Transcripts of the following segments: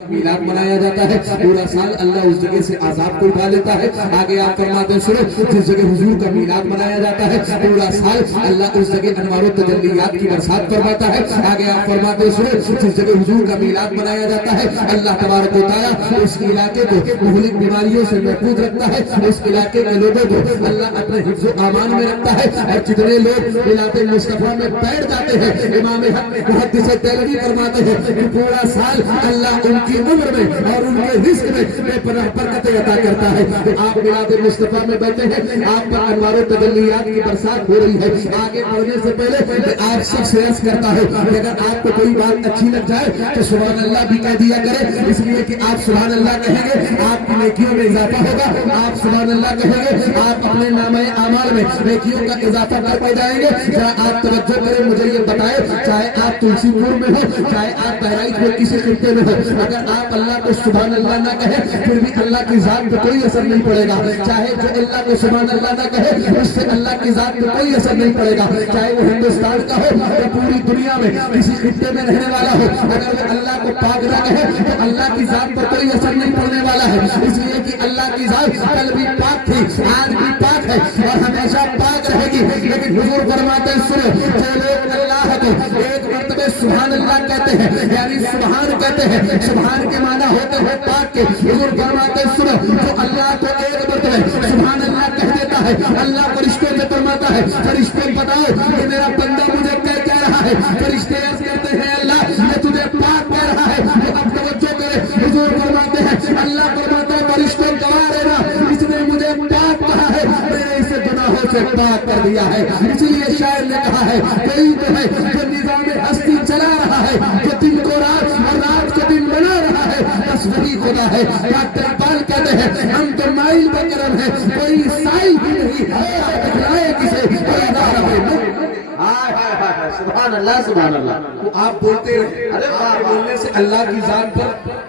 میلاد منایا جاتا ہے، پورا سال اللہ اس جگہ سے عذاب کو اٹھا لیتا ہے۔ آگے آپ فرماتے ہیں سنو، جس جگہ حضور کا میلاد منایا جاتا ہے پورا سال اللہ اس جگہ انوار و تجلیات کی برسات فرماتا ہے۔ آگے آپ فرماتے ہیں سنو، جس جگہ حضور کا میلاد منایا جاتا ہے اللہ تبارک و تعالیٰ اس علاقے کو مہلک بیماریوں سے محفوظ رکھتا ہے، اس علاقے کے لوگوں کو اللہ اپنے حفظ و امان میں رکھتا ہے۔ اور جتنے لوگ میلاد مصطفیٰ میں بیٹھ جاتے ہیں، امام حق محدث دہلوی فرماتے ہیں کہ پورا سال اللہ ان کی عمر میں اور ان کے رزق میں بے پناہ برکتیں عطا کرتا ہے۔ تو آپ میلاد مصطفیٰ میں بیٹھے ہیں، آپ پر انوار و تجلیات کی برسات ہو رہی ہے۔ آگے بڑھنے سے پہلے میں آپ سب سے عرض کرتا ہوں کہ اگر آپ کو کوئی بات اچھی لگ جائے تو سبحان اللہ بھی کہہ دیا کرے، اس لیے کہ آپ سبحان اللہ کہیں گے آپ کی نیکیوں میں اضافہ ہوگا، آپ سبحان اللہ کہیں گے آپ اپنے نامہ اعمال میں نیکیوں کا اضافہ کرتے جائیں گے۔ ذرا آپ توجہ کریں، مجھے یہ بتائیں، چاہے آپ تلسی پور میں ہو، چاہے آپ بہرائچ میں کسی خطے میں ہو، اگر آپ اللہ کو سبحان اللہ نہ کہیں پھر بھی اللہ کی ذات پہ کوئی اثر نہیں پڑے گا۔ چاہے جو اللہ کو سبحان اللہ نہ کہے اس سے اللہ کی ذات پہ کوئی اثر نہیں پڑے گا، چاہے وہ ہندوستان کا ہو یا پوری دنیا میں کسی خطے میں رہنے والا ہو، اگر وہ اللہ کو پاک نہ کہے تو اللہ کی ذات پر کوئی اثر نہیں پڑنے والا ہے، اس لیے کہ اللہ کی ذات کل بھی پاک تھی، آج بھی پاک ہے اور ہمیشہ پاک رہے گی۔ لیکن حضور فرماتے ہیں سنو، جو لوگ اللہ کو ایک مرتبہ سبحان اللہ کہتے ہیں یعنی سبحان کہتے ہیں، سبحان کے معنی ہوتے ہیں پاک کے، حضور فرماتے ہیں سنو، جو اللہ کو ایک مرتبہ سبحان اللہ کہہ دیتا ہے اللہ فرشتوں سے فرماتا ہے فرشتے بتاؤ کہ میرا بندہ مجھے کہہ رہا ہے، فرشتے عرض کرتے ہیں اللہ یہ تجھے پاک کہہ رہا ہے۔ تو اب توجہ کرے، حضور فرماتے ہیں اللہ فرماتا ہے فرشتوں گواہ رہنا اس نے مجھے پاک کہا ہے، میں نے اسے گناہوں سے پاک کر دیا ہے۔ اسی لیے شاعر نے کہا ہے کوئی تو ہے جو نظام ہستی چلا رہا ہے، جو دن کو رات اور رات کو دن بنا رہا ہے، بس وہی خدا ہے۔ ڈاکٹر اقبال کہتے ہیں ہم تو مائل بکرم ہیں، کوئی سائل بھی نہیں ہے، دکھلائے کسے کوئی راہ ہے۔ سبحان اللہ سبحان اللہ۔ تو آپ بولتے رہے، آپ کے بولنے سے اللہ کی ذات پر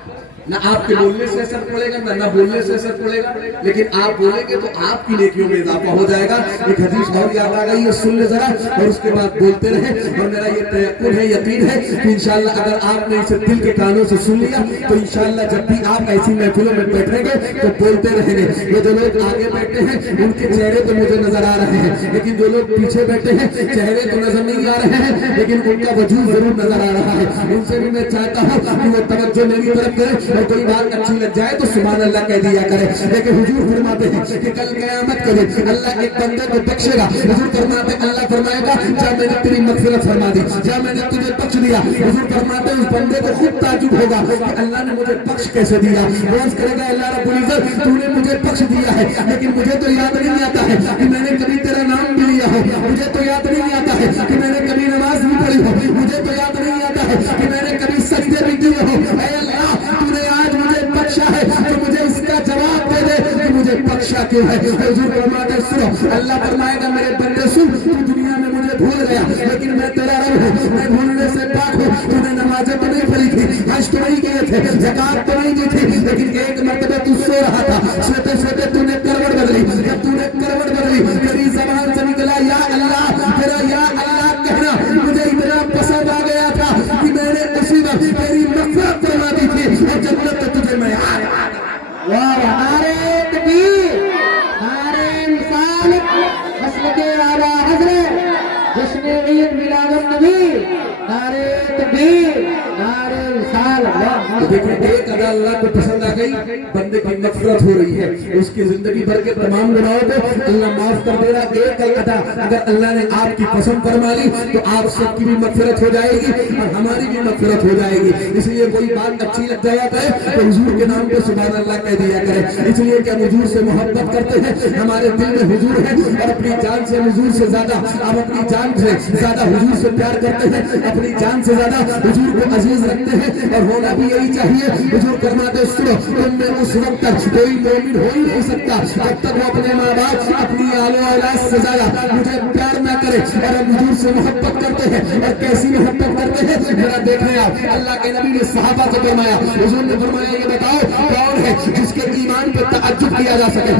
نہ آپ کے بولنے سے اثر پڑے گا نہ بولنے سے اثر پڑے گا، لیکن آپ بولیں گے تو آپ کی نیکیوں میں اضافہ ہو جائے گا۔ ایک حدیث اور یاد آ گئی ہے، سن لے ذرا اور اس کے بعد بولتے رہیں، اور میرا یہ تیقن ہے یقین ہے کہ انشاءاللہ اگر آپ نے اسے دل کے کانوں سے سن لیا تو انشاءاللہ جب بھی آپ ایسی محفلوں میں بیٹھیں گے تو بولتے رہیں گے۔ یہ جو لوگ آگے بیٹھے ہیں ان کے چہرے تو مجھے نظر آ رہے ہیں، لیکن جو لوگ پیچھے بیٹھے ہیں چہرے تو نظر نہیں آ رہے ہیں لیکن ان کا وجود ضرور نظر آ رہا ہے۔ ان سے بھی میں چاہتا ہوں کہ وہ توجہ میری طرف کریں اور کوئی بات اچھی لگ جائے تو سبحان اللہ کہہ دیا کرے۔ لیکن حضور فرماتے ہیں کہ کل قیامت کے دن اللہ ایک بندے کو بخشے گا، حضور فرماتے ہیں اللہ فرمائے گا جا میں نے تیری مغفرت فرما دی، جا میں نے تجھے بخش دیا۔ حضور فرماتے ہیں اس بندے کو خود تعجب ہوگا کہ اللہ نے مجھے بخش کیسے دیا۔ روز کرے گا اللہ رب العزت تو نے مجھے بخش دیا ہے لیکن مجھے تو یاد نہیں آتا ہے کہ میں نے کبھی تیرا نام بھی لیا ہو، مجھے تو یاد نہیں آتا ہے کہ میں نے کبھی نماز بھی پڑھی ہو، مجھے تو یاد نہیں آتا ہے کہ میں نے کبھی سجدے بھی کیے ہو۔ اے اللہ تو نے آج مجھے بخشا ہے تو مجھے اس کا جواب دے دے کہ مجھے بخشا کیوں ہے۔ حضور فرماتے ہیں سنو، اللہ فرمائے گا میرے بندے سن، تو دنیا میں مجھے بھول گیا لیکن میں تیرا رب ہوں، میں بھولنے سے پاک ہوں۔ تو نے نمازیں تو نہیں پڑھی تھی، حج تو نہیں کیے تھے، زکات تو نہیں دی تھی، لیکن ایک مرتبہ تو سو رہا تھا، سوتے سوتے تو نے کروٹ بدلی، جب تو نے کروٹ بدلی تیری زبان سے نکلا یا اللہ، تیرا یا اللہ کہنا مجھے اتنا پسند آ گیا تھا کہ میں نے اسی وقت تیری مغفرت فرما دی تھی اور جنت تو تجھے میں آ گیا۔ نعرے تکبیر، نعرے رسالت، مسلک اعلیٰ حضرت، جشن عید میلاد النبی، نعرے تکبیر، نعرے رسالت۔ دیکھیں ایک ادا اللہ کو پسند آ گئی، بندے کی مغفرت ہو رہی ہے، اس کی زندگی بھر کے تمام گناہوں کو اللہ معاف کر دے رہا۔ ایک ادا اگر اللہ نے آپ کی پسند فرما لی تو آپ سب کی بھی مغفرت ہو جائے گی اور ہماری بھی مغفرت ہو جائے گی۔ اس لیے کوئی بات اچھی لگ جایا کرے تو حضور کے نام پہ سبحان اللہ کہہ دیا کرے، اس لیے کہ ہم حضور سے محبت کرتے ہیں، ہمارے دل میں حضور ہے اور اپنی جان سے حضور سے زیادہ، آپ اپنی جان سے زیادہ حضور سے پیار کرتے ہیں، اپنی جان سے زیادہ حضور کو عزیز رکھتے ہیں اور ہونا بھی یہی چاہیے۔ حضور فرماتے سنو، تم میں اس وقت تک کوئی مومن ہو ہی نہیں سکتا جب تک وہ اپنے ماں باپ، اپنی آل و اولاد سے زیادہ مجھے پیار نہ کرے۔ اور ہم حضور سے محبت کرتے ہیں اور کیسی محبت کرتے ہیں ذرا دیکھیں آپ، اللہ کے نبی نے صحابہ کو فرمایا، حضور نے فرمایا یہ بتاؤ کون ہے جس کے ایمان پہ تعجب کیا جا سکے۔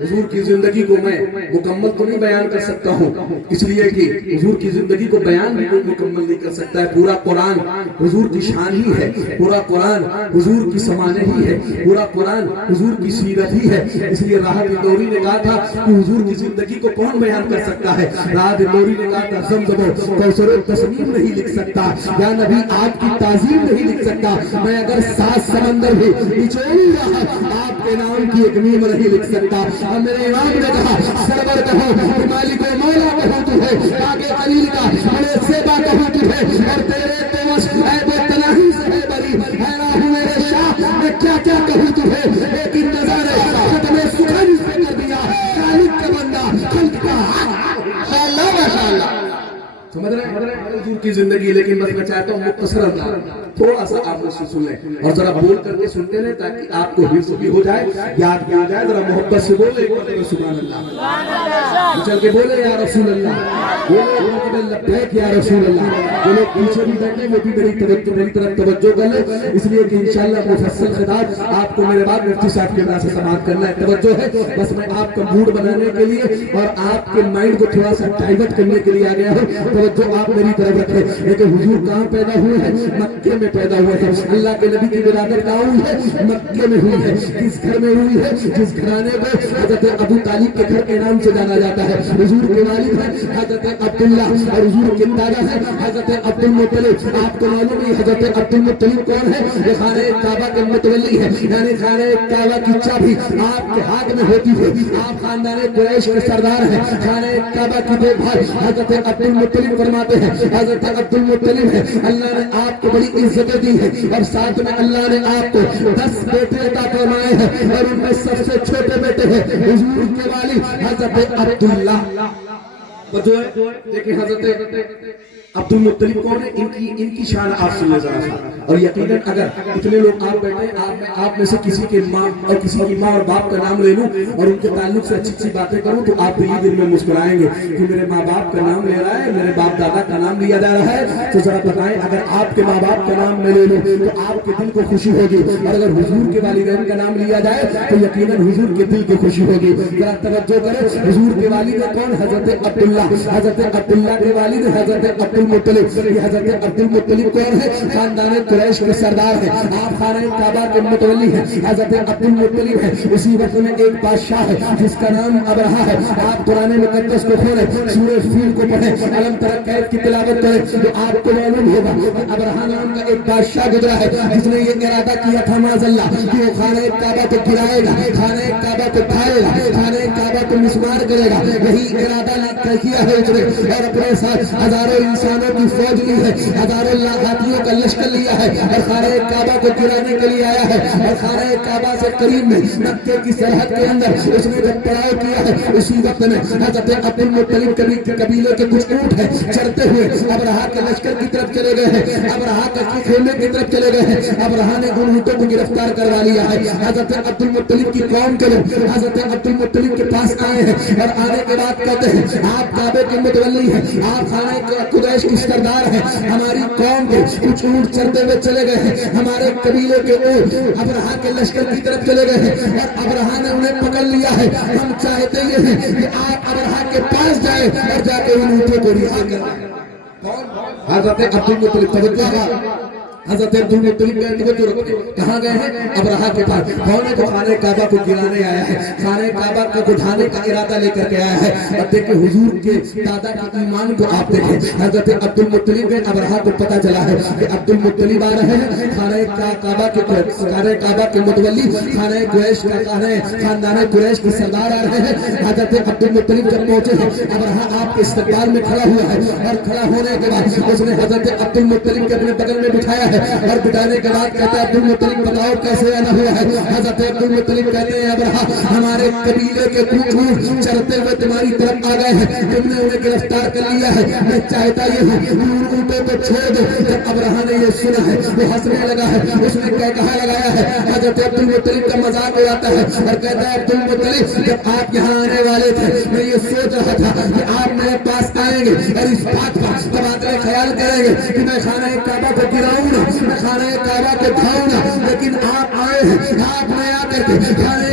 حضور کی زندگی کو میں مکمل تو نہیں بیان کر سکتا ہوں، اس لیے کہ حضور کی زندگی کو بیان بھی کوئی مکمل نہیں کر سکتا ہے۔ پورا قرآن حضور کی شان ہی ہے، پورا قرآن حضور کی سمانے ہی ہے، پورا قرآن حضور کی سیرت ہی ہے۔ اس لیے راحت نوری نے کہا تھا کہ حضور کی زندگی کو کون بیان کر سکتا ہے؟ راحت نوری نے کہا تھا زمزم و کوثر و تسنیم نہیں لکھ سکتا، یا نبی آپ کی تعظیم نہیں لکھ سکتا، میں اگر 7 سمندر بھی نچوڑ رہا آپ کے نام کی ایک میم نہیں لکھ سکتا۔ اور میرے امام نے کہا سرور کہو، مالک و مولا کہو تو ہے، آگے خلیل کا بڑے سیبا کہو تو ہے، اور تیرے تو عیب و تناہی سے ہے بری، حیران ہوں میرے شاہ میں کیا کیا کہوں تو ہے، لیکن نظارے ختم سخن سے کر دیا خالق کا بندہ خلق کا ماشاءاللہ ماشاءاللہ۔ سمجھ رہے ہیں حضور کی زندگی؟ لیکن بس میں چاہتا ہوں مختصر انداز تھوڑا سا آپ اس سے سن لیں اور ذرا بول کر کے سنتے رہیں تاکہ آپ کو حفظ بھی ہو جائے، یاد بھی ہو جائے۔ ذرا محبت سے بولے ایک مرتبہ سبحان اللہ، چل کے بولے یا رسول اللہ، بولے لبیک یا رسول اللہ۔ جو لوگ پیچھے بھی بیٹھے وہ بھی میری طرف توجہ کر لیں، اس لیے کہ انشاءاللہ مفصل خطاب آپ کو میرے بعد مفتی صاحب کے نام سے سماعت کرنا ہے۔ توجہ ہے، بس میں آپ کا موڈ بنانے کے لیے اور آپ کے مائنڈ کو تھوڑا سا ڈائیورٹ کرنے کے لیے آ گیا ہوں۔ توجہ آپ میری طرف رکھیں۔ لیکن حضور کہاں پیدا ہوئے ہیں؟ مکے میں پیدا ہوئے ہیں۔ اللہ کے نبی کی ولادت کہاں ہوئی ہے؟ مکے میں ہوئی ہے۔ کس گھر میں ہوئی ہے؟ جس گھرانے کو حضرت ابو طالب کے گھر کے نام سے جانا جاتا ہے۔ حضور کے والد ہیں حضرت عبداللہ اور حضور کے دادا ہیں حضرت عبد المطلب۔ آپ کو معلوم ہے حضرت عبد المطلب کون ہے؟ یہ خانہ کعبہ کے متولی ہے، یعنی خانہ کعبہ کی چابی آپ کے ہاتھ میں ہوتی ہے۔ آپ خاندان قریش کے سردار ہیں۔ خانہ کعبہ کی دیکھ بھال حضرت عبد المطلب فرماتے ہیں۔ حضرت عبد المطلب ہے، اللہ نے آپ کو بڑی عزتیں دی ہے اور ساتھ میں اللہ نے آپ کو 10 بیٹے عطا فرمائے ہیں اور ان میں سب سے چھوٹے بیٹے ہیں حضور کے والد حضرت عبداللہ۔ دیکھیں حضرت عبد المطلب کون ہے؟ ان کی شان آپ سن لیں ذرا سا، اور یقیناً اگر اتنے لوگ آپ بیٹھے آپ میں سے کسی کے ماں اور کسی کی ماں اور باپ کا نام لے لوں اور ان کے تعلق سے اچھی اچھی باتیں کروں تو آپ بھی دل میں مسکرائیں گے کہ میرے ماں باپ کا نام لے رہا ہے، میرے باپ دادا کا نام لیا جا رہا ہے۔ تو ذرا بتائیں اگر آپ کے ماں باپ کا نام میں لے لوں تو آپ کے دل کو خوشی ہوگی، اور اگر حضور کے والدین کا نام لیا جائے تو یقیناً حضور کے دل کی خوشی ہوگی۔ ذرا توجہ کریں، حضور کے والد کون؟ حضرت عبداللہ۔ حضرت عبداللہ کے والد حضرت عبد المطلب۔ یہ حضرت عبد المطلب کون ہے؟ خاندان قریش کے سردار ہیں، آپ خانہ کعبہ کے متولی ہیں۔ حضرت عبد المطلب ہے، اسی وقت میں ایک بادشاہ ہے جس کا نام ابرہہ ہے۔ آپ قرآن مقدس کو کھولیں، سورہ فیل کو پڑھیں، علم تر کیف کی تلاوت کریں تو آپ کو معلوم ہوگا کہ ابرہہ نام کا ایک بادشاہ گزرا ہے جس نے یہ ارادہ کیا تھا معاذ اللہ کہ وہ خانہ کعبہ کو گرائے گا، خانہ کعبہ کو کھائے گا، خانہ کعبہ کو مسمار کرے گا۔ یہی ارادہ کیا ہے اس نے، اور اپنے ساتھ ہزاروں انسانوں کی فوج لی ہے، ہزاروں لاکھوں کا لشکر لیا ہے اور خانہ کعبہ کو گرانے کے لیے آیا ہے۔ اور خانہ کعبہ سے قریب میں مکے کی سرحد کے اندر اس نے جب پڑاؤ کیا ہے اسی وقت میں حضرت عبد المطلب قبیلے کے کچھ اونٹ ہیں چڑھتے ہوئے ابرہہ کے لشکر کی طرف چلے گئے ہیں، ابرہہ کے خیمے کی طرف چلے گئے ہیں۔ ابرہہ نے ان اونٹوں کو گرفتار کروا لیا ہے۔ حضرت عبد المطلب کی قوم کے لوگ حضرت عبد المطلب کے پاس آئے ہیں اور آنے کے بعد کہتے ہیں آپ کعبے کے متولی ہیں، آپ خانہ قریش کی سردار ہیں، ہماری قوم کے کچھ اونٹ چڑھتے ہوئے چلے گئے ہیں، ہمارے قبیلے کے اونٹ ابرہہ کے لشکر کی طرف چلے گئے ہیں اور ابرہہ نے انہیں پکڑ لیا ہے۔ ہم چاہتے یہ ہیں کہ آپ ابرہہ کے پاس جائیں اور جا کے ان اونٹوں کو رہا کریں۔ حضرت عبد المطلب حضرت عبد المطلب کہاں گئے ہیں؟ ابرہہ کے پاس۔ کون ہے؟ تو خانہ کعبہ کو گرانے آیا ہے، خانہ کعبہ کو گھانے کا ارادہ لے کر کے آیا ہے۔ اور دیکھیں حضور کے دادا کے ایمان کو آپ دیکھیں، حضرت عبد المطلب ہے، ابرہہ کو پتہ چلا ہے کہ عبد المطلب آ رہے ہیں، خانہ کعبہ کے متولی خانہ قریش کا خاندان قریش کے سردار آ رہے ہیں۔ حضرت عبد المطلب جب پہنچے ہیں ابرہہ آپ کے استقبال میں کھڑا ہوا ہے اور کھڑا ہونے کے بعد اس نے حضرت عبد المطلب کے اپنے بغل میں بٹھایا ہے اور بٹانے کے بعد کہتا ہے عبد المطلب بتاؤ کیسے آنا ہوا ہے؟ حضرت عبد المطلب کہتے ہیں ابرہہ ہمارے قبیلے کے کچھ اونٹ چڑھتے ہوئے تمہاری طرف آ گئے ہیں، تم نے انہیں گرفتار کر لیا ہے، میں چاہتا یہ ہوں ان اونٹوں کو چھوڑ دو۔ جب ابرہہ نے یہ سنا ہے وہ ہنسنے لگا ہے، اس نے کہا لگایا ہے، حضرت عبد المطلب کا مذاق اڑاتا ہے اور کہتا ہے عبد المطلب جب آپ یہاں آنے والے تھے میں یہ سوچ رہا تھا کہ آپ میرے پاس آئیں گے اور اس بات کا تبادلہ خیال کریں گے کہ میں خانہ کعبہ کو گراؤں گا، میں خانہ کعبہ کو کھاؤں گا، لیکن آپ آئے ہیں، آپ نے آ کر کے خانہ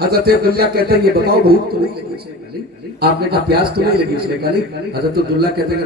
حضرت عبداللہ کہتے ہیں یہ بتاؤ بھوک تو نہیں لگی؟ آپ نے کہا پیاس تو نہیں لگی؟ اس نے کہا نہیں۔ حضرت عبداللہ کہتے ہیں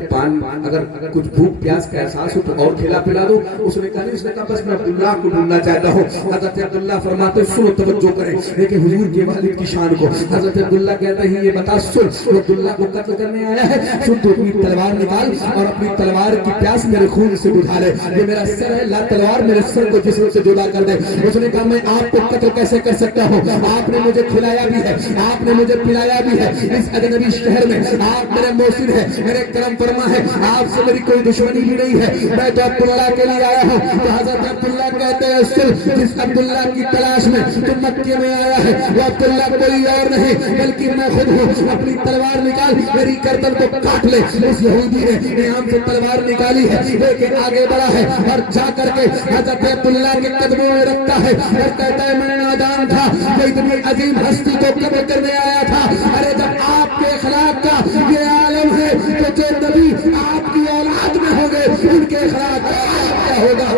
اگر کچھ بھوک پیاس کا احساس ہو تو اور کھلا پلا دو۔ اس نے کہا نہیں۔ اس نے کہا بس میں عبداللہ کو ڈھونڈنا چاہتا ہوں۔ حضرت عبداللہ فرماتے ہیں سنو توجہ کریں، دیکھیں حضور کے والد کی شان کو۔ حضرت عبداللہ کہتے ہیں یہ بتا سن، عبداللہ کو قتل کرنے آیا ہے، سن تو اپنی تلوار نکال اور اپنی تلوار کی پیاس میرے خون سے بجھا لے۔ یہ میرا سر ہے، لا تلوار میرے سر کو جسم سے جدا کر دے۔ اس نے کہا میں آپ کو قتل کیسے کر سکتا ہوں؟ آپ نے مجھے کھلایا بھی ہے، آپ نے مجھے پلایا بھی ہے، اس اجنبی شہر میں آپ میرے موسر ہے، میرے کرم فرما ہے، آپ سے میری کوئی دشمنی بھی نہیں ہے، میں تو عبداللہ کے لیے آیا ہوں۔ تو حضرت عبداللہ کہتے ہیں سن، جس عبداللہ کی تلاش میں تم مکے میں آیا ہے وہ عبداللہ کوئی اور نہیں بلکہ میں خود ہوں۔ اپنی تلوار نکال، میری گردن کو کاٹ لے۔ اس یہودی نے یہاں سے تلوار نکالی ہے، لیکن آگے بڑھا ہے اور جا کر کے حضرت عبداللہ کے قدموں میں رکھتا ہے اور کہتا ہے میں نادان تھا، میں اتنی عظیم ہستی کو قبول کرنے آیا تھا۔ ارے جب آپ کے اخلاق کا یہ عالم ہے تو جو نبی آپ کی اولاد میں ہوں گے ان کے اخلاق کیا ہوگا؟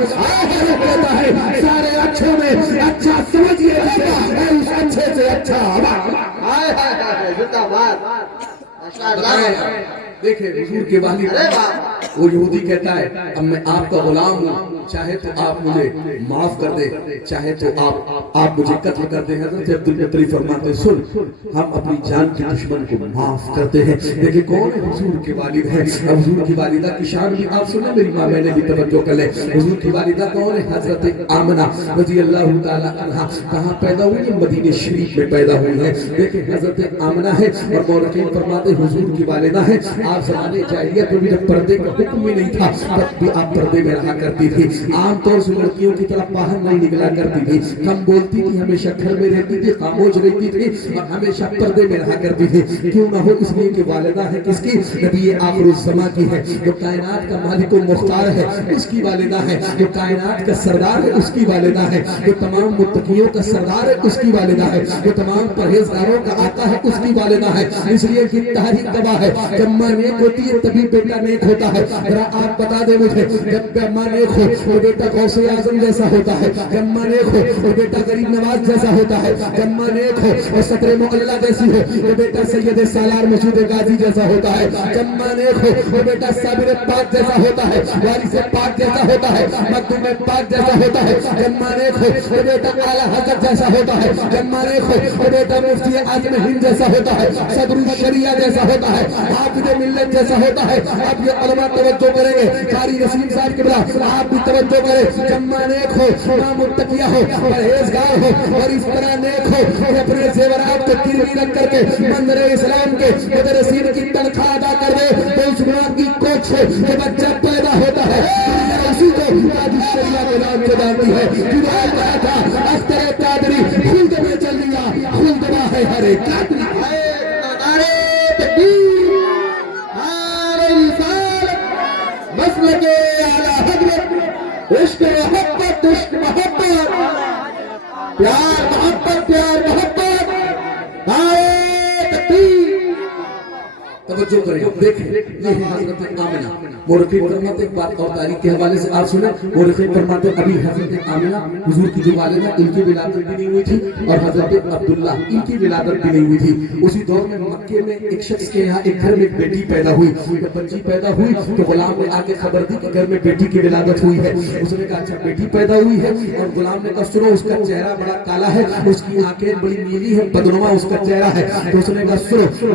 کہتا ہے سارے اچھوں میں اچھا سمجھیے اس اچھے سے اچھا۔ دیکھیں حضور کے والد وہ یہودی کہتا ہے اب میں آپ کا غلام ہوں، چاہے تو آپ مجھے معاف کر دے، چاہے تو آپ مجھے قتل کر دیں۔ حضرت عبدالقادر فرماتے ہیں سن، ہم اپنی جان کے دشمن کو معاف کرتے ہیں۔ دیکھیں کون ہے؟ حضور کے والد ہے۔ اب حضور کی والدہ کی شان بھی آپ سنیں، میری ماں میں نے بھی توجہ کر لیں۔ حضور کی والدہ کون ہے؟ حضرت آمنہ رضی اللہ تعالی عنہا۔ کہاں پیدا ہوئی؟ یہ مدینہ شریف میں پیدا ہوئی ہے۔ دیکھیں حضرت آمنہ ہے اور مورخین فرماتے ہیں حضور کی والدہ ہے۔ آپ زمانے جاہلیت میں بھی جب پردے کا حکم بھی نہیں تھا تب بھی آپ پردے میں رہا کرتی تھی۔ عام طور سے لڑکیوں کی طرف باہر نہیں نکلا کرتی تھی، کم بولتی تھی، ہمیشہ گھر میں رہتی تھی، خاموش رہتی تھی اور ہمیشہ پردے میں رہا کرتی تھی۔ کیوں نہ ہو؟ اس لیے کہ والدہ ہے کس کی؟ نبی آخر الزماں کی ہے، جو کائنات کا مالک و مختار ہے اس کی والدہ ہے، جو کائنات کا سردار ہے اس کی والدہ ہے، جو تمام متقیوں کا سردار ہے اس کی والدہ ہے، جو تمام پرہیزگاروں کا آقا ہے اس کی والدہ ہے۔ اس لیے کہ تاریخ گواہ ہے جب ماں نیک ہوتی ہے تبھی بیٹا نیک ہوتا ہے۔ ذرا آپ بتا دیں مجھے، جب ماں نیک ہو تو بیٹا غوث اعظم جیسا ہوتا ہے، جب ماں نیک ہو تو بیٹا غریب نواز جیسا ہوتا ہے، جب ماں نیک ہو اور صدر معلیٰ جیسی ہو تو بیٹا سید سالار مسعود غازی جیسا ہوتا ہے، جب ماں نیک ہو تو بیٹا صابر پاک جیسا ہوتا ہے، وارث پاک جیسا ہوتا ہے، مخدوم پاک جیسا ہوتا ہے، جب ماں نیک ہو تو بیٹا اعلیٰ حضرت جیسا ہوتا ہے، جب ماں نیک ہو تو بیٹا مفتی اعظم ہند جیسا ہوتا ہے، صدر الشریعہ جیسا ہوتا ہے، حافظ ملت جیسا ہوتا ہے۔ اب یہ علماء توجہ کریں گے، قاری رسیم صاحب کے بلا آپ بھی توجہ کریں۔ جب ماں نیک ہو، ماں متقیہ ہو، پرہیزگار ہو اور اس طرح نیک ہو کہ اپنے زیورات کو گروی رکھ کر کے منظر اسلام کے مدرسین کی تنخواہ ادا کر دے تو اس ماں کی کوکھ سے جو بچہ پیدا ہوتا ہے دنیا اسی کو قاضی الشریعہ کے نام سے جانتی ہے۔ جنہوں کہا تھا اختر قادری خلد میں چل دیا، خلدنا ہے ہر ایک مسلک اعلیٰ حضرت، عشق محبت، عشق محبت، پیار محبت، پیار محبت، نعرہ تکبیر۔ توجہ کریں، دیکھیں یہ ہے حضرت آمنہ۔ مورخین فرماتے ایک بات اور تاریخ کے حوالے سے آپ سنیں، مورخین فرماتے ابھی حضرت آمنہ حضور کی جو والدہ ان کی ولادت بھی نہیں ہوئی تھی اور حضرت عبداللہ ان کی ولادت بھی نہیں ہوئی تھی۔ اسی دور میں مکے میں ایک شخص کے یہاں ایک گھر میں ایک بیٹی پیدا ہوئی، جب بچی پیدا ہوئی تو غلام نے آ کے خبر دی کہ گھر میں بیٹی کی ولادت ہوئی ہے۔ اس نے کہا اچھا بیٹی پیدا ہوئی ہے، اور غلام نے کہا سنو اس کا چہرہ بڑا کالا ہے، اس کی آنکھیں بڑی نیلی ہے، بدنما اس کا چہرہ ہے۔ تو اس نے کہا سنو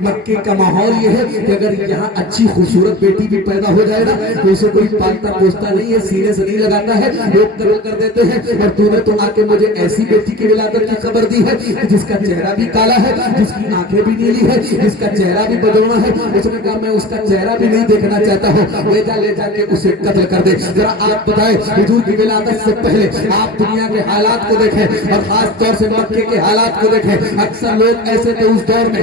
مکے کا ماحول یہ ہے کہ اگر یہاں اچھی خوبصورت بیٹی بھی پیدا ہو جائے نا تو اسے کوئی پالتا پوچھتا نہیں ہے، سینے سے نہیں لگاتا ہے، لوگ قتل کر دیتے ہیں، اور تو نے تو آ کے مجھے ایسی بیٹی کی ولادت کی خبر دی ہے جس کا چہرہ بھی کالا ہے، جس کی آنکھیں بھی نیلی ہے، جس کا چہرہ بھی بدنما ہے۔ اس نے کہا میں اس کا چہرہ بھی نہیں دیکھنا چاہتا ہوں، لے جا کے اسے قتل کر دے۔ ذرا آپ بتائیں حضور کی ولادت سے پہلے آپ دنیا کے حالات کو دیکھیں اور خاص طور سے مکے کے حالات کو دیکھیں۔ اکثر لوگ ایسے تھے اس دور میں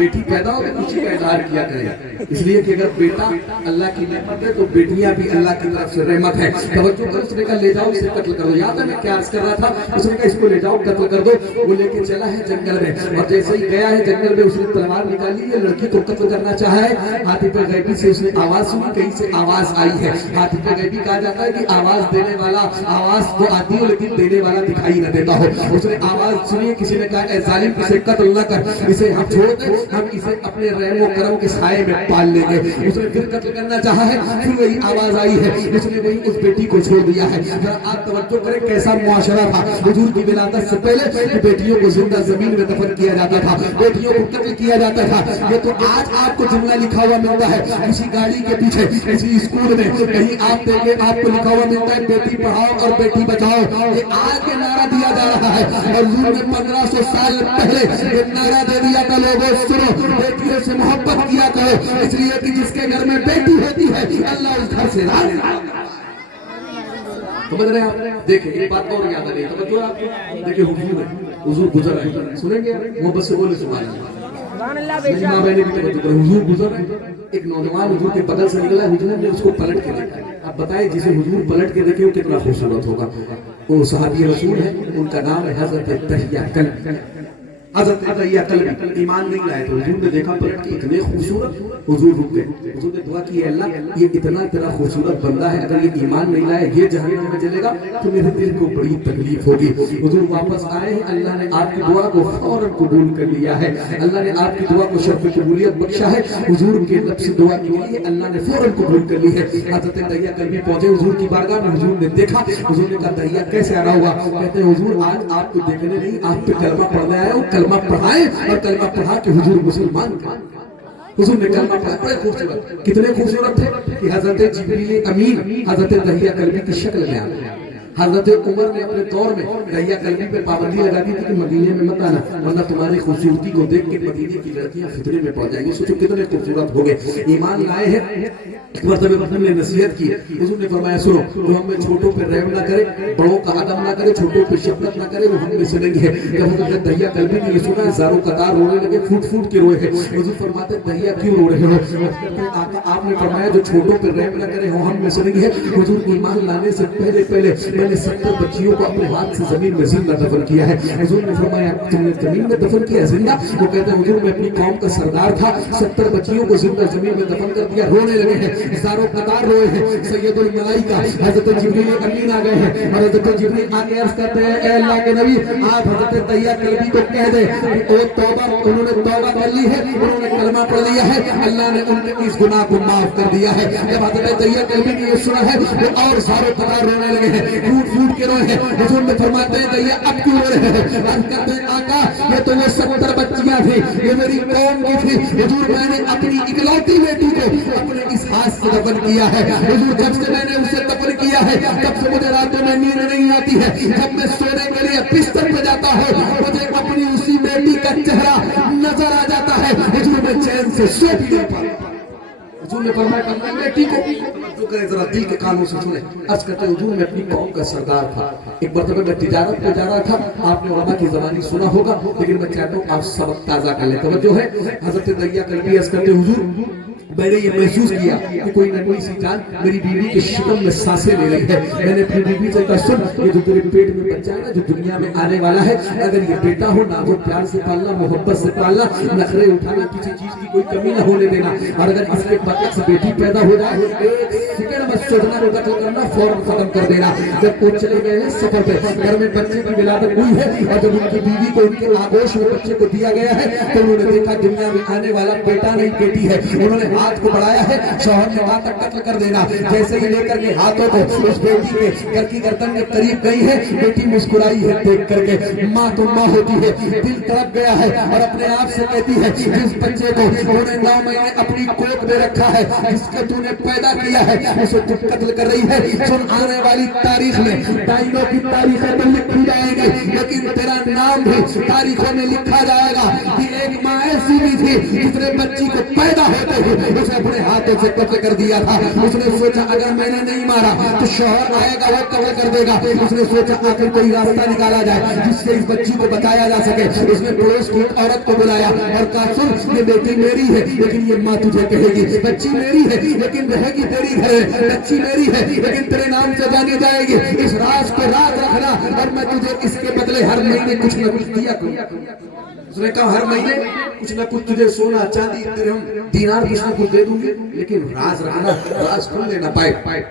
بیٹی پیدا ہو تو اسی کا اظہار کیا کرے، اس لیے کہ اگر بیٹا اللہ کی نعمت ہے تو بیٹیاں بھی اللہ کی طرف سے رحمت ہے۔ توجہ کرو، اس نے کہا لے جاؤ اسے قتل کر دو۔ یاد ہے میں کیا عرض کر رہا تھا؟ اس نے کہا اس کو لے جاؤ قتل کر دو۔ وہ لے کے چلا ہے جنگل میں، اور جیسے ہی گیا ہے جنگل میں اس نے تلوار نکالی ہے، لڑکی کو قتل کرنا چاہا ہے۔ ہاتف غیبی سے اس نے آواز سنی، کہیں سے آواز آئی ہے۔ ہاتف غیبی کہا جاتا ہے کہ آواز دینے والا آواز تو آتی ہو لیکن دینے والا دکھائی نہ دیتا ہو۔ اس نے آواز سنی، کسی نے کہا اے ظالم اسے قتل نہ کر، اسے ہم چھوڑ دیں، ہم اسے اپنے رحم و کرم کے سائے میں پال لیں گے۔ اس نے پھر قتل کرنا چاہا ہے، پھر وہی آواز آئی ہے، اس نے وہی اس بیٹی کو چھوڑ دیا ہے۔ آپ توجہ کریں کیسا معاشرہ تھا حضور کی ولادت سے پہلے کہ بیٹیوں کو زندہ زمین میں دفن کیا جاتا تھا، بیٹیوں کو قتل کیا جاتا تھا۔ یہ تو آج آپ کو جملہ لکھا ہوا ملتا ہے کسی گاڑی کے پیچھے، کسی اسکول میں کہیں آپ دیکھیں آپ کو لکھا ہوا ملتا ہے بیٹی پڑھاؤ اور بیٹی بچاؤ۔ یہ آج کے نعرہ دیا جا رہا ہے، اور حضور نے 1500 سال پہلے ایک نعرہ دے دیا تھا لوگوں سنو بیٹیوں سے محبت کیا کرو، اس لیے کہ جس کے گھر میں بیٹی ہوتی ہے اللہ اس گھر سے راضی ہے۔ سمجھ رہے ہیں آپ؟ دیکھیں ایک بات اور یاد آ رہی ہے، توجہ آپ دیکھیں حضور ہے، حضور گزر ہے، سنیں گے محبت سے بولے سبحان اللہ۔ میری ماں بہنیں بھی توجہ کریں، حضور گزر ہے، ایک نوجوان حضور کے بدل سے نکلا، حضور نے اس کو پلٹ کے دیکھا۔ اب بتائیں جسے حضور پلٹ کے دیکھے وہ کتنا خوبصورت ہوگا۔ وہ صحابی رسول ہے، ان کا نام ہے حضرت تحیہ کلبی۔ حضرت تحیہ کلبی ایمان نہیں لائے تو حضور نے دیکھا پلٹ کے اتنے خوبصورت، حضور رک گئے۔ حضور نے دعا کی ہے اللہ یہ اتنا تیرا خوبصورت بندہ ہے، اگر یہ ایمان نہیں لائے یہ جہنم میں جلے گا تو میرے دل کو بڑی تکلیف ہوگی۔ حضور واپس آئے ہیں، اللہ نے آپ کی دعا کو فوراً قبول کر لیا ہے، اللہ نے آپ کی دعا کو شرف قبولیت بخشا ہے۔ حضور کے لب سے دعا نکلی ہے، اللہ نے فوراً قبول کر لی ہے۔ حضرت تحیہ کلبی پہنچے حضور کی بارگاہ میں، حضور نے دیکھا، حضور نے کہا تحیہ کیسے آ رہا ہوا؟ کہتے ہیں حضور آج آپ کو دیکھنے نہیں آپ پہ کلمہ پڑھنے آیا ہوں، کلمہ پڑھائے اور کلمہ پڑھا کہ حضور مسلمان تھے۔ حضور نے کلمہ پڑھا، بڑے خوبصورت، کتنے خوبصورت تھے کہ حضرت جبریل امین حضرت تحیہ کلبی کی شکل میں آ گئے۔ حضرت عمر نے اپنے دور میں تحیہ کلبی پہ پابندی لگا دی تھی کہ مدینے میں مت آنا ورنہ تمہاری خوبصورتی کو دیکھ کے مدینے کی لڑکیاں فتنے میں پڑ جائیں گی۔ سوچو کتنے خوبصورت ہو گئے، ایمان لائے ہیں۔ ایک مرتبہ حضور نے نصیحت کی، حضور نے فرمایا سنو جو ہم میں چھوٹوں پہ رحم نہ کرے، بڑوں کا ادب نہ کرے، چھوٹوں پہ شفقت نہ کرے وہ ہم میں سے نہیں ہے۔ جب حضرت تحیہ کلبی نے یہ سنا ہے زاروں قطار رونے لگے، پھوٹ پھوٹ کے روئے ہیں۔ حضور فرماتے تحیہ کیوں رو رہے ہو؟ آپ نے فرمایا جو چھوٹوں پہ رحم نہ کرے وہ ہم میں سے نہیں ہے۔ حضور ایمان لانے سے پہلے میں نے 70 بچیوں کو اپنے ہاتھ سے زمین میں زندہ دفن کیا ہے۔ حضور نے فرمایا تم نے زمین میں دفن کیا زندہ؟ وہ کہتے ہیں حضور میں اپنی قوم کا سردار تھا، 70 بچیوں کو زندہ زمین میں دفن کر دیا، رونے لگے ہیں، زاروں قطار روئے ہیں۔ سید الملائکہ حضرت جبریل امین آ گئے ہیں اور حضرت جبریل آ کے عرض کرتے ہیں اے اللہ کے نبی آپ حضرت تحیہ کلبی کو کہہ دیں انہوں نے توبہ کر لی ہے، انہوں نے کلمہ پڑھ لیا ہے، اللہ نے ان کے اس گناہ کو معاف کر دیا ہے۔ جب حضرت تحیہ کلبی نے یہ سنا ہے وہ اور زاروں قطار رونے لگے ہیں، پھوٹ پھوٹ کے روئے ہیں۔ حضور نے فرماتے ہیں تحیہ اب کیوں رو رہے ہیں؟ عرض کرتے ہیں آقا یہ تو وہ 70 بچیاں تھیں، یہ میری قوم کی تھی، حضور میں نے اپنی اکلوتی بیٹی کو اپنے اس ہاتھ سے دفن کیا ہے۔ حضور جب سے میں نے اسے دفن کیا ہے تب سے مجھے راتوں میں نیند نہیں آتی ہے، جب میں سونے کے لیے بستر پہ جاتا ہوں مجھے اپنی اسی بیٹی کا چہرہ نظر آ جاتا ہے، حضور میں چین سے سو بھی نہیں پاتا۔ حضور نے فرمایا کرنا بیٹی کو جو کرے ذرا دل کے کانوں سے سنے۔ عرض کرتے ہیں حضور میں اپنی قوم کا سردار تھا، ایک مرتبہ میں تجارت پہ جا رہا تھا، آپ نے علماء کی زبانی سنا ہوگا لیکن میں چاہتا ہوں آپ سبق تازہ کر لیں۔ توجہ ہے حضرت تحیہ کلبی عرض کرتے حضور میں نے یہ محسوس کیا کہ کوئی نہ کوئی سی جان میری بیوی کے شکم میں سانسیں لے رہی ہے۔ میں نے اپنی بیوی سے کہا سن یہ جو تیرے پیٹ میں بچہ ہے نا جو دنیا میں آنے والا ہے اگر یہ بیٹا ہو نہ وہ پیار سے پالنا، محبت سے پالنا، نخرے اٹھانا، کسی چیز کی کوئی کمی نہ ہونے دینا، اور اگر اس کے برعکس بیٹی پیدا ہو جائے ایک سیکنڈ میں سوچنا کو قتل کرنا فوراً ختم کر دینا۔ جب وہ چلے گئے ہیں سفر پہ، گھر میں بچے کی ولادت ہوئی ہے اور جب ان کی بیوی کو ان کے آغوش میں بچے کو دیا گیا ہے تو انہوں نے دیکھا دنیا میں آنے والا بیٹا نہیں بیٹی ہے۔ انہوں نے ہاتھ کو بڑھایا ہے، شوہر نے کہا تھا قتل کر دینا، جیسے ہی لے کر کے ہاتھوں کو اس بیٹی کے گھر کی گردن کے قریب گئی ہے بیٹی مسکرائی ہے دیکھ کر کے، ماں تو ماں ہوتی ہے، دل تڑپ گیا ہے اور اپنے آپ سے کہتی ہے جس بچے کو انہوں نے 9 مہینے اپنی کوکھ میں رکھا ہے جس کو تو نے پیدا کیا ہے اسے تو قتل کر رہی ہے۔ سن آنے والی تاریخ میں ڈائنوں کی تاریخیں تو لکھی جائیں گی لیکن تیرا نام بھی تاریخوں میں لکھا جائے گا کہ ایک ماں ایسی بھی تھی جس نے بچی کو پیدا ہوتے ہوئے اسے اپنے ہاتھوں سے قتل کر دیا تھا. اس نے سوچا اگر میں نے نہیں مارا تو شوہر آئے گا وہ قتل کر دے گا. اس نے سوچا آخر کوئی راستہ نکالا جائے جس سے اس بچی کو بچایا جا سکے. اس نے پڑوس کی ایک عورت کو بلایا اور کہا سن یہ بیٹی میری ہے لیکن یہ ماں تجھے کہے گی, بچی میری ہے لیکن رہے گی تیری گھر ہے, بچی میری ہے لیکن تیرے نام سے جانی جائے گی. اس راز کو راز رکھنا اور میں تجھے اس کے بدلے ہر مہینے کچھ نہ کچھ دیا کروں. اس نے کہا ہر مہینے کچھ نہ کچھ تجھے سونا چاندی درہم دینار کچھ نہ کچھ دے دوں گے لیکن راز رکھنا, راز کھولنے نہ پائے.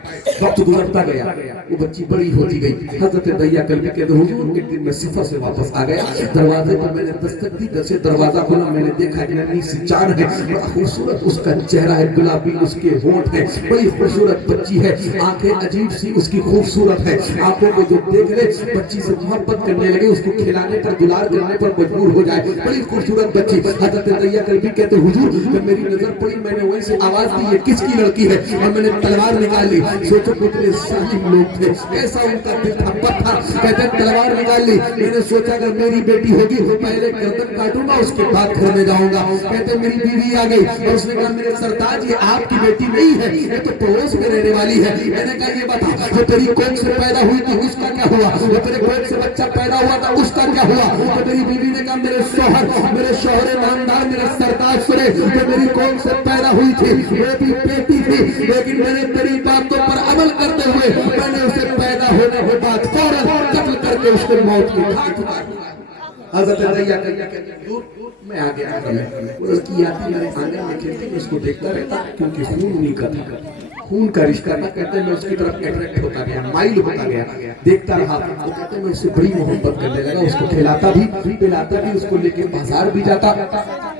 وقت گزرتا گیا, وہ بچی بڑی ہوتی گئی. حضرت دیا کلبی کہتے حضور ایک دن میں سفر سے واپس آ گیا, دروازے پر میں نے دستک دی, در سے دروازہ کھولا, میں نے دیکھا ایک ننھی سی چاند ہے, بڑا خوبصورت اس کا چہرہ ہے, گلابی اس کے ہونٹ ہے, بڑی خوبصورت بچی ہے, آنکھیں عجیب سی اس کی خوبصورت ہے. آنکھوں کو جو دیکھ لے بچی سے محبت کرنے لگے, اس کو کھلانے پر دلار کرنے پر مجبور ہو جائے. بڑی خوبصورت بچی. حضرت دیا کلبی کہتے حضور جب میری نظر پڑی میں نے وہیں سے آواز دی یہ کس کی لڑکی ہے, اور میں نے تلوار نکال لی. سوچو کتنے ظالم لوگ تھے, ایسا ان کا دل تھا پتھر. کہتے تلوار نکال لی, میں نے سوچا اگر میری بیٹی ہوگی پہلے گردن کاٹوں گا اس کے بعد گھر میں جاؤں گا. کہتے میری بیوی آ گئی اور اس نے کہا میرے سرتاج یہ آپ کی بیٹی نہیں ہے, یہ تو پڑوس میں رہنے والی ہے. میں نے کہا یہ بتا جو تیری کوکھ سے پیدا ہوئی تھی اس کا کیا ہوا, جو تیرے کوکھ سے بچہ پیدا ہوا تھا اس کا کیا ہوا. تو میری بیوی نے کہا میرے شوہر نامدار میرا سرتاج سنے جو میری کوکھ سے پیدا ہوئی تھی وہ بھی بیٹی تھی, لیکن میں نے تیری باتوں پر عمل کرتے ہوئے میں نے اسے پیدا ہونے کے بعد فوراً قتل کر کے اس کے موت کی گھاٹ اتار دیا. حضرت دیا کہتے میں آگے آتا میں وہ لڑکی آتی میرے آنگن میں کھیلتی, میں اس کو دیکھتا رہتا کیونکہ خون نہیں کا تھا, خون کا رشتہ تھا. کہتے ہیں میں اس کی طرف اٹریکٹ ہوتا گیا, مائل ہوتا گیا, دیکھتا رہا. وہ کہتے ہیں میں اس سے بڑی محبت کرنے لگا, اس کو کھلاتا بھی پلاتا بھی, اس کو لے کے بازار بھی جاتا,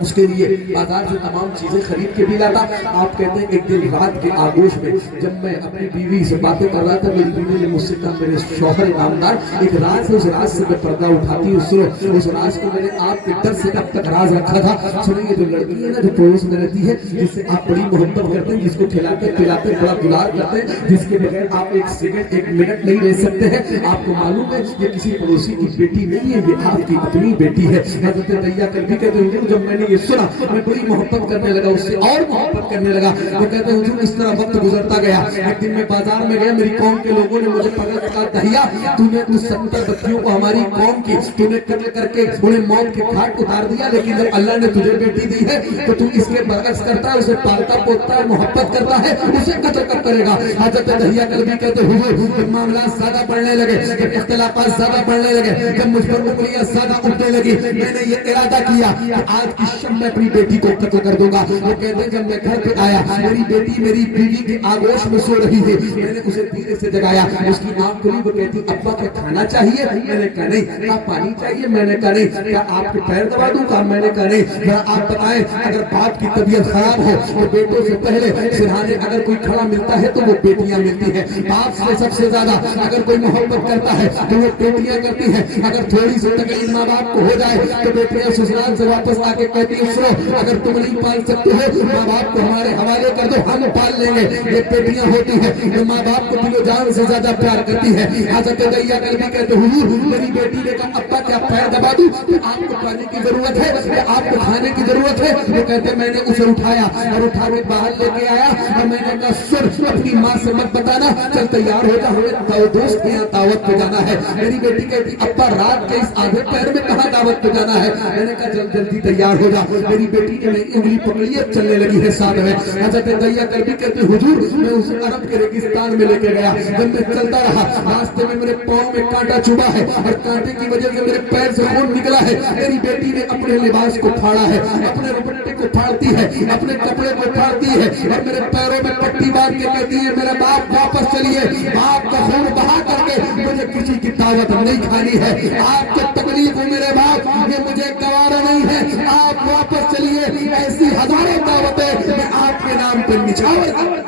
اس کے لیے بازار سے تمام چیزیں خرید کے بھی لاتا. آپ کہتے ہیں ایک دن رات کے آغوش میں جب میں اپنی بیوی سے باتیں کر رہا تھا میری بیوی نے مجھ سے کہا میرے شوہر نامدار ایک راز ہے, اس راز سے میں پردہ اٹھاتی ہوں, سنو اس راز کو میں نے آپ کے در سے اب تک راز رکھا تھا. سنیں یہ جو لڑکی ہے نا جو پڑوس میں رہتی ہے جس سے آپ بڑی محبت کرتے ہیں, جس کو کھلاتے پلاتے بڑا دلار کرتے ہیں, جس کے بغیر آپ ایک سیکنڈ ایک منٹ نہیں رہ سکتے ہیں, آپ کو معلوم ہے یہ کسی پڑوسی کی بیٹی نہیں ہے, یہ آپ کی اپنی بیٹی ہے. حضرت دیا کلبی کہتے ہیں جب میں نے یہ سنا میں بڑی محبت کرنے لگا, اس سے اور محبت کرنے لگا. وہ کہتے ہیں حضور اس طرح وقت گزرتا گیا. ایک دن میں بازار میں گیا, میری قوم کے لوگوں نے مجھے پکڑ کر دہیا تو نے اس 70 بچیوں کو ہماری قوم کی تو نے قتل کر کے انہیں موت کے گھاٹ اتار دیا, لیکن جب اللہ نے تجھے بیٹی دی ہے تو تو اس کے برعکس کرتا ہے, اسے پالتا پوتا ہے, محبت کرتا ہے, اسے قتل کر کرے گا. حضرت دیا کلبی کہتے حضور جب معاملات زیادہ بڑھنے لگے, جب اختلافات زیادہ بڑھنے لگے, جب مجھ پر انگلیاں زیادہ اٹھنے لگی, میں نے یہ ارادہ کیا کہ آج کی شب میں اپنی بیٹی کو قتل کر دوں گا. وہ کہتے ہیں جب میں گھر پہ آیا میری بیٹی میری بیوی کے آغوش میں سو رہی تھی, میں نے اسے دھیرے سے جگایا, اس کی آنکھ کھلی, وہ کہتی ابا کیا کھانا چاہیے, میں نے کہا نہیں. کہا پانی چاہیے, میں نے کہا نہیں. کیا آپ کے پیر دبا دوں, کہا میں نے کہا نہیں. ذرا آپ بتائیں اگر باپ کی طبیعت خراب ہو تو بیٹوں سے پہلے سرہانے اگر کوئی کھڑا ملتا ہے تو وہ بیٹیاں ملتی ہیں. باپ سے سب سے زیادہ اگر کوئی محبت کرتا ہے تو وہ بیٹیاں کرتی ہیں. اگر تھوڑی سی تکلیف ماں باپ کو ہو جائے تو بیٹیاں سسرال سے واپس آ کے کہتی ہیں سنو اگر تم نہیں پال سکتے ہو ماں باپ کو ہمارے حوالے کر دو, ہم پال لیں گے. یہ بیٹیاں ہوتی ہیں جو ماں باپ کو دل و جان سے زیادہ پیار کرتی ہیں. حضرت دیا کلبی کہتے حضور میری بیٹی نے کہا ابا کیا پیر دبا دوں, آپ کو پانی کی ضرورت ہے, آپ کو کھانے کی ضرورت ہے. وہ کہتے میں نے اسے اٹھایا اور اٹھا کے باہر لے کے آیا اور میں نے کہا سن اپنی ماں سے مت بتانا, چل تیار ہو جا, ہمیں دوست کے یہاں دعوت پہ جانا ہے. میری بیٹی کہتی ابا رات کے اس آدھے پیر میں کہاں دعوت پہ جانا ہے. میں نے کہا جلدی تیار ہو جا. میری بیٹی نے میری انگلی پکڑی ہے, چلنے لگی ہے ساتھ میں. حضرت دیا کلبی کہتے حضور میں اسے عرب کے ریگستان میں لے کے گیا. جب میں چلتا رہا راستے میں میرے پاؤں میں کانٹا چبھا ہے اور کانٹے کی وجہ سے میرے پیر سے خون نکلا ہے. میری بیٹی نے اپنے لباس کو پھاڑا ہے, اپنے دوپٹے کو پھاڑتی ہے, اپنے کپڑے کو پھاڑتی ہے اور میرے پیروں میں پٹی باندھ کے کہتی ہے میرا باپ واپس چلیے, باپ کا خون بہا کر کے مجھے کسی کی دعوت نہیں کھانی ہے. آپ کو تکلیف ہو میرے باپ, یہ مجھے گوارا نہیں ہے, آپ واپس چلیے. ایسی ہزاروں دعوتیں میں آپ کے نام پہ نچھاور.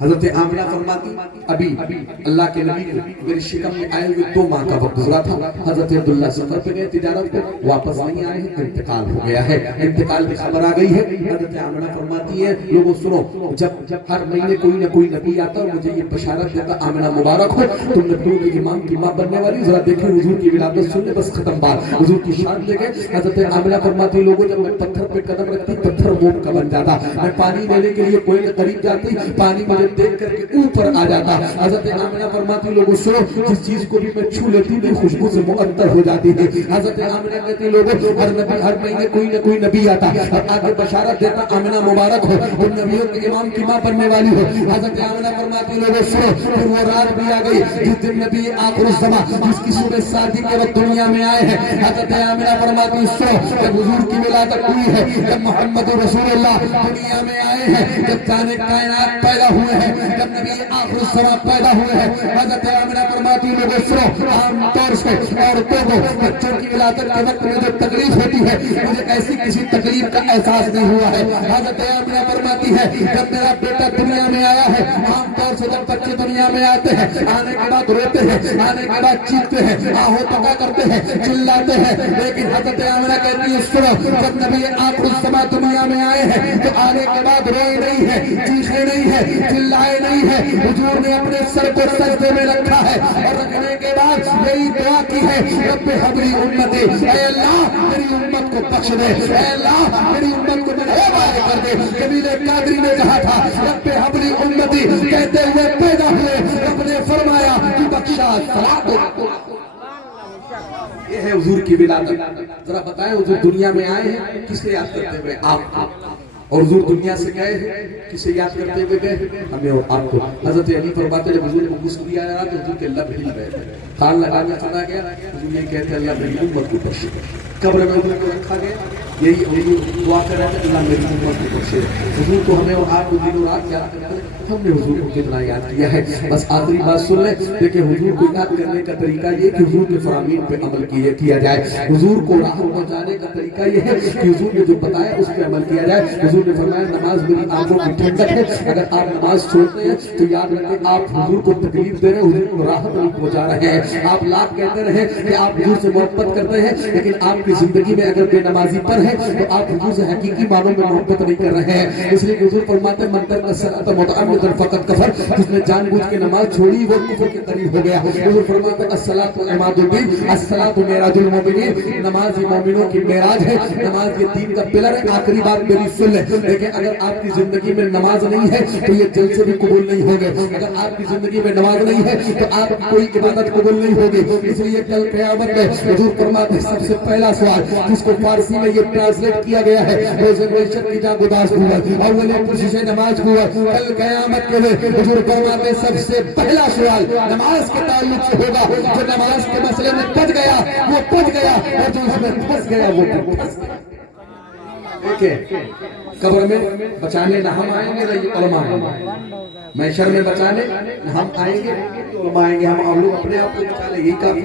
حضرت آمنہ فرماتی ابھی اللہ کے نبی کو میری شکم میں آئے ہوئے 2 ماہ کا وقت گزرا تھا. حضرت عبداللہ سفر پہ گئے تجارت پہ, واپس نہیں آئے ہیں, انتقال ہو گیا ہے. انتقال کی خبر آ گئی ہے. حضرت آمنہ فرماتی ہے لوگوں سنو, جب ہر مہینے کوئی نہ کوئی نبی آتا اور مجھے یہ بشارت دیتا آمنہ مبارک ہو تم نبیوں کے امام کی ماں بننے والی, ذرا دیکھیں حضور کی ولادت سننے, بس ختم بات. حضور کی شان لے گئے. حضرت آمنہ فرماتی لوگوں جب میں پتھر پہ قدم رکھتی پتھر موم کا بن جاتا, میں پانی لینے کے لیے کوئی کے قریب جاتی پانی مجھے دیکھ کر کے اوپر آ جاتا. حضرت آمنہ فرماتی لوگوں سنو جس چیز کو بھی میں چھو لیتی تھی خوشبو سے معطر ہو جاتی ہے. حضرت آمنہ کہتی لوگوں ہر مہینے کوئی نہ کوئی نبی آتا اور آگے بشارت دیتا آمنہ مبارک ہو تم نبیوں کے امام کی ماں بننے والی ہو. حضرت آمنہ فرماتی لوگوں سنو پھر وہ رات بھی آ گئی جس دن نبی آخر الزماں جس کی صبح شادی کے وقت دنیا میں آئے ہیں. حضرت آمنہ فرماتی سنو جب حضور کی ولادت ہوئی ہے, جب محمد رسول اللہ دنیا میں آئے ہیں, جب جانے کائنات پیدا ہوئے ہیں, جب نبی آخر الزماں پیدا ہوئے ہیں. حضرت آمنہ فرماتی لوگوں سنو عام طور سے عورتوں کو بچوں کی ولادت کے وقت میں جو تکلیف ہوتی ہے مجھے ایسی کسی تکلیف کا احساس نہیں ہوا ہے. حضرت آمنہ فرماتی ہے جب میرا بیٹا دنیا میں آیا ہے, عام طور سے جب بچے دنیا میں آتے ہیں آنے کے بعد روتے ہیں, آنے کے بعد چیختے ہیں, آہو تکا کرتے ہیں, چلاتے ہیں, لیکن حضرت آمنہ کہتی ہے سنو جب نبی آخر الزماں دنیا میں آئے ہیں تو آنے کے بعد روئے نہیں ہے, چیخے نہیں ہے, چلائے نہیں ہے. حضور نے اپنے سر کو سجدے میں رکھا ہے اور رکھنے کے بعد یہی دعا کی ہے رب حبلی امتی, اے اللہ میری امت کو بخش دے, اے اللہ میری امت کو محفوظ کر دے. جمیل قادری نے کہا تھا رب حبلی امتی کہتے ہوئے پیدا ہوئے, رب نے فرمایا تو بخشا صلاۃ. یہ ہے حضور کی ولادت. ذرا بتائیں حضور دنیا میں آئے ہیں کس سے یاد کرتے ہوئے آپ, اور حضور دنیا سے گئے ہیں کسے یاد کرتے ہوئے گئے ہمیں اور آپ کو. حضرت علی فرماتے جب حضور نے مسکرایا رہا تو حضور کے لب ہل گئے, کان لگانا چلا گیا. حضور یہ کہتے اللہ میری امت کو بخشے. قبر میں حضور کو رکھا گیا, یہی حضور دعا کر رہے تھے اللہ میری امت کو بخشے. حضور کو ہمیں اور آپ کو دن و رات یاد کرتے ہیں, ہم نے حضور کو کتنا یاد کیا ہے. بس آخری بات سن لیں, دیکھیں حضور کو یاد کرنے کا طریقہ یہ کہ حضور کے فرامین پہ عمل کیا جائے. حضور کو راہ پہنچانے کا طریقہ یہ ہے کہ حضور نے جو بتایا اس پہ عمل کیا جائے. حضور نے فرمایا نماز میری آنکھوں کی ٹھنڈک ہے, اگر آپ نماز چھوڑتے ہیں تو یاد رکھیں آپ حضور کو تکلیف دے رہے ہیں, حضور کو راحت نہیں پہنچا رہے ہیں. آپ لاکھ کہتے رہے کہ آپ حضور سے محبت کرتے ہیں, لیکن آپ کی زندگی میں اگر بے نمازی پر ہے تو آپ حضور سے حقیقی معنوں میں محبت نہیں کر رہے ہیں. اس لیے حضور فرماتے ہیں من ترک الصلاۃ متعمدا فقد کفر, جس نے جان بوجھ کے نماز چھوڑی وہ کفر کے قریب ہو گیا. حضور فرماتے ہیں الصلاۃ عماد الدین, الصلاۃ معراج المؤمنین, نماز مومنوں کی معراج ہے, نماز یہ دین کا پلر ہے. آخری بات میری سن لیں, لیکن اگر آپ کی زندگی میں نماز نہیں ہے تو یہ جلسے بھی قبول نہیں ہوں گے. اگر آپ کی زندگی میں نماز نہیں ہے تو آپ کی کوئی عبادت قبول نہیں ہوگی. اس لیے کل قیامت میں حضور فرماتے ہیں سب سے پہلا سوال جس کو فارسی میں یہ ٹرانسلیٹ کیا گیا ہے ریزرویشن کی جا گداز ہوا اول پرشش نماز ہوا. کل قیامت کے لیے حضور فرماتے ہیں سب سے پہلا سوال نماز کے تعلق سے ہوگا. جو نماز کے مسئلے میں پڑ گیا وہ پڑ گیا, اور جو اس میں پھنس گیا وہ پھنس گیا. دیکھیں قبر میں بچانے نہ ہم آئیں گے نہ یہ علماء آئیں گے. محشر میں بچانے نہ ہم آئیں گے علماء آئیں گے. ہم لوگ اپنے آپ کو بچا لیں, یہی کافی.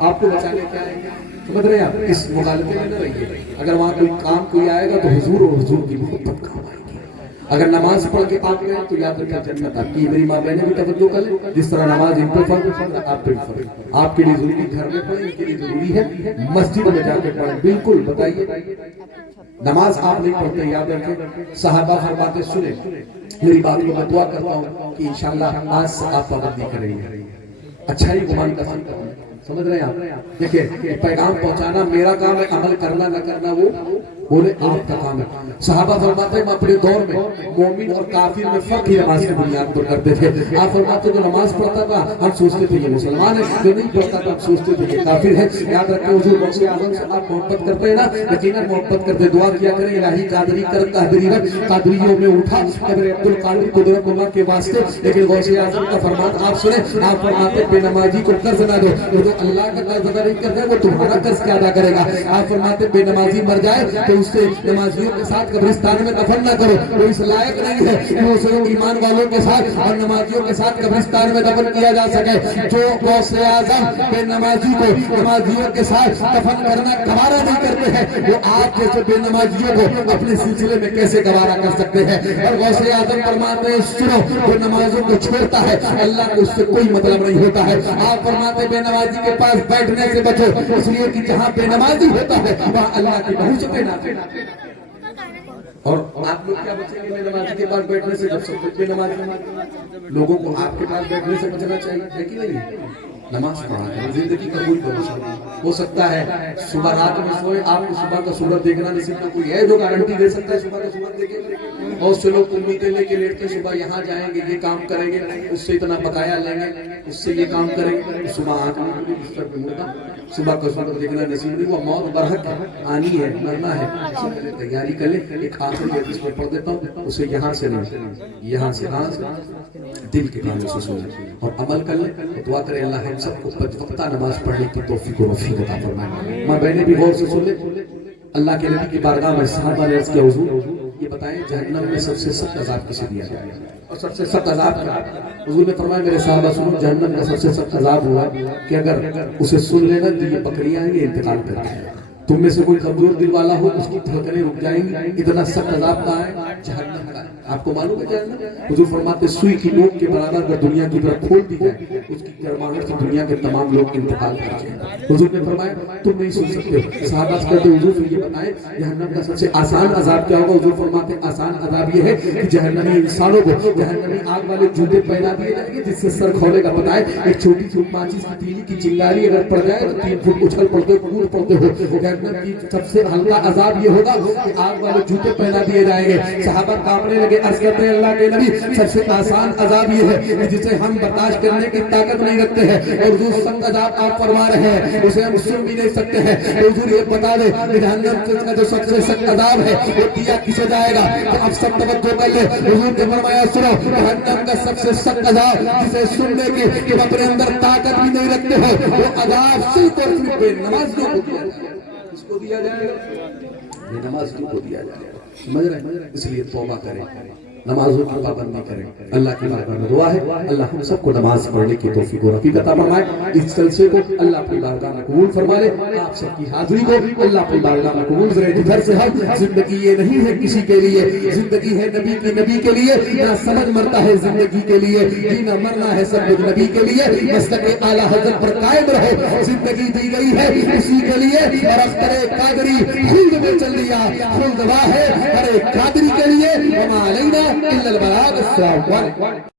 آپ کو بچانے کیا آئیں گے, سمجھ رہے ہیں آپ, اس مغالطے میں نہ رہیے. اگر وہاں کوئی کام کوئی آئے گا تو حضور اور حضور کی محبت کام آئے گی. اگر نماز پڑھ کے آپ گئے تو یاد رکھیں جنت آپ کی. میری ماں بہنیں بھی توجہ کر لیں, جس طرح نماز ان پہ فرض آپ پہ فرض. آپ کے لیے ضروری گھر میں پڑھیں, ان کے لیے ضروری ہے مسجد میں جا کے پڑھیں. بالکل بتائیے نماز آپ نہیں پڑھتے یاد رکھیں. صحابہ فرماتے سنیں میری بات کو میں دعا کرتا ہوں کہ انشاءاللہ آج سے آپ پابندی کریں گے, اچھائی گمان کا فن کریں. سمجھ رہے ہیں آپ. دیکھیں پیغام پہنچانا میرا کام ہے, عمل کرنا نہ کرنا وہ بولے آپ کا کام ہے. صحابہ فرماتے ہیں اپنے دور میں مومن اور کافر میں فرق ہی نماز کی بنیاد پر کرتے تھے. آپ فرماتے جو نماز پڑھتا تھا ہم سوچتے تھے یہ مسلمان ہے, جو نہیں پڑھتا تھا ہم سوچتے تھے یہ کافر ہے. یاد رکھیں حضور غوث اعظم سے آپ محبت کرتے ہیں نا, یقیناً محبت کرتے. دعا کیا کریں الہی قادری کر قادری رکھ, قادریوں میں اٹھا قدر عبد القادر قدرت اللہ کے واسطے. لیکن غوث اعظم کا فرمان آپ سنیں, آپ فرماتے بے نمازی کو قرض نہ دو, وہ جو اللہ کا قرض ادا نہیں کرتا وہ تمہارا قرض کیا ادا کرے گا. آپ فرماتے بے نمازی مر جائے تو تو اس سے نمازیوں کے ساتھ قبرستان میں دفن نہ کرو، وہ اس لائق نہیں ہے کہ اسے ایمان والوں کے ساتھ اور نمازیوں کے ساتھ قبرستان میں دفن کیا جا سکے۔ جو غوث اعظم بے نمازی کو نمازیوں کے ساتھ دفن کرنا گوارا نہیں کرتے ہیں، وہ آپ جیسے بے نمازیوں کو اپنے سلسلے میں کیسے گوارا کر سکتے ہیں؟ اور غوث اعظم فرماتے ہیں سنو، جو نمازوں کو چھوڑتا ہے اللہ کو اس سے کوئی مطلب نہیں ہوتا ہے۔ آپ فرماتے بے نمازی کے پاس بیٹھنے سے بچو، اس لیے کہ جہاں بے نمازی ہوتا ہے وہاں اللہ کی پہنچ پہ نہ۔ اور آپ لوگ کیا بچیں گے بے نمازی کے پاس بیٹھنے سے؟ جب سب بے نمازی لوگوں کو آپ کے پاس بیٹھنے سے بچنا چاہیے، ہے کہ نہیں؟ نماز پڑھا کریں، زندگی کا کوئی بھروسہ نہیں۔ ہو سکتا ہے صبح رات میں سوئے، آپ کو صبح کا سورج دیکھنا نصیب نہ، کوئی ہے جو گارنٹی دے سکتا ہے صبح کا سورج دیکھیں گے؟ بہت سے لوگ امیدیں لے کے لیٹ کے صبح یہاں جائیں گے، یہ کام کریں گے، اس سے اتنا بقایا لیں گے، اس سے یہ کام کریں گے، صبح آنکھ میں بستر پہ مردہ، صبح کا سورج دیکھنا نصیب نہیں۔ وہ موت برحق ہے، آنی ہے، مرنا ہے، اس لیے تیاری کر لیں۔ ایک آخری حدیث میں پڑھ دیتا ہوں، اسے یہاں سے نہیں، یہاں سے دل کے کانوں سے سنیں اور عمل کر لیں۔ دعا کریں اللہ ہم سب کو پنج وقتہ نماز پڑھنے کی توفیق و رفیق عطا فرمائے۔ ماں بہنیں بھی غور سے سن لیں۔ اللہ کے نبی کی بارگاہ میں صحابہ نے عرض کیا حضور یہ بتائیں جہنم میں سب سے سخت عذاب کسے دیا جائے گا؟ اور سب سے سخت عذاب کیا؟ حضور نے فرمایا میرے صحابہ سنو، جہنم کا سب سے سخت عذاب ہوا کہ اگر اسے سن لینا تو یہ بکریاں ہیں، یہ انتقال کرتی ہیں۔ تم میں سے کوئی کمزور دل والا ہو اس کی دھڑکنیں رک جائیں گی۔ اتنا سخت عذاب کہاں ہے؟ جہنم کا ہے۔ آپ کو معلوم ہے جہنم؟ حضور فرماتے سوئی کی نوک کے برابر اگر دنیا کی طرف کھول دی جائے اس کی گرماہٹ سے دنیا کے تمام لوگ انتقال کر جائیں گے۔ حضور نے فرمایا تم نہیں سن سکتے ہو۔ صحابہ سے کہتے حضور پھر یہ بتائیں جہنم کا سب سے آسان عذاب کیا ہوگا؟ حضور فرماتے آسان عذاب یہ ہے کہ جہنمی انسانوں کو جہنمی آگ والے جوتے پہنا دیے جائیں گے جس سے سر کھولے گا۔ بتائیں ایک چھوٹی سی ماچس کی تیلی کی چنگاری اگر پڑ جائے تو 3 فٹ اچھل پڑتے کود پڑتے ہو۔ جہنم کی سب سے ہلکا عذاب یہ ہوگا کہ آگ والے جوتے پہنا دیے جائیں گے۔ صحابہ کانپنے لگے، عرض کرتے ہیں اللہ کے نبی سب سے آسان عذاب یہ ہے جسے ہم برداشت کرنے کی طاقت نہیں رکھتے ہیں، اور جو سخت عذاب آپ فرما رہے ہیں اسے ہم سن بھی نہیں سکتے ہیں۔ حضور یہ بتا دے کہ جہنم کا جو سب سے سخت عذاب ہے وہ دیا کسے جائے گا؟ تو اب سب توجہ کر لے۔ حضور نے فرمایا سنو، جہنم کا سب سے سخت عذاب جسے سننے کی کہ اپنے اندر طاقت بھی نہیں رکھتے ہو، وہ عذاب صرف اور صرف بے نمازیوں کو دیا جائے گا۔ کس کو دیا جائے گا؟ بے نمازیوں کو دیا جائے گا۔ سمجھ رہے ہیں؟ اس لیے توبہ کریں، نمازوں کی پابندی کریں۔ اللہ کی بارگاہ میں دعا ہے اللہ ہم سب کو نماز پڑھنے کی توفیق و رفیق عطا فرمائے۔ اس سلسلے کو اللہ اپنی بارگاہ میں قبول فرما لے۔ آپ سب کی حاضری کو اللہ اپنی بارگاہ میں قبول کرے۔ جدھر سے ہم زندگی یہ نہیں ہے کسی کے لیے، زندگی ہے نبی کے لیے، نہ سمجھ مرتا ہے زندگی کے لیے، جینا مرنا ہے سب کچھ نبی کے لیے۔ مسلک اعلیٰ حضرت پر قائم رہو، زندگی دی گئی ہے اسی کے لیے، اور اختر قادری خلد میں چل لیا، خلد واہ ہے ہر ایک قادری کے لیے۔ وما علینا الا البلاغ۔ السلام علیکم۔